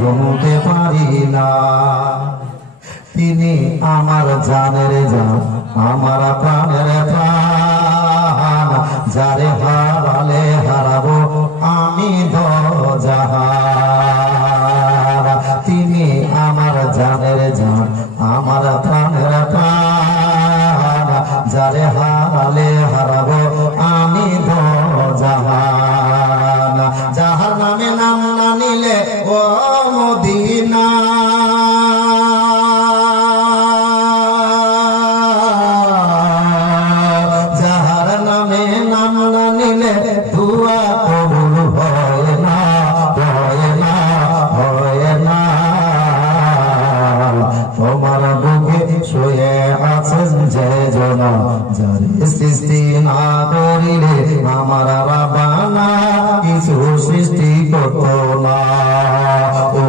শুনতে পারি না। তিনি আমার জানের জান, আমার প্রাণের প্রাণ, যারে হারালে হারাবো আমি দোজাহান। তিনি আমার জানের জান, আমার প্রাণের প্রাণ, যারে হারালে হারাবো আমি দোজাহান। যাহার নামে নাম না নিলে ও মদিনা, যাহার নামে নাম না নিলে দুয়া কবুল হয় না, হয় না, হয় না। তোমার বুকে শুয়ে আছেন যে জন, যার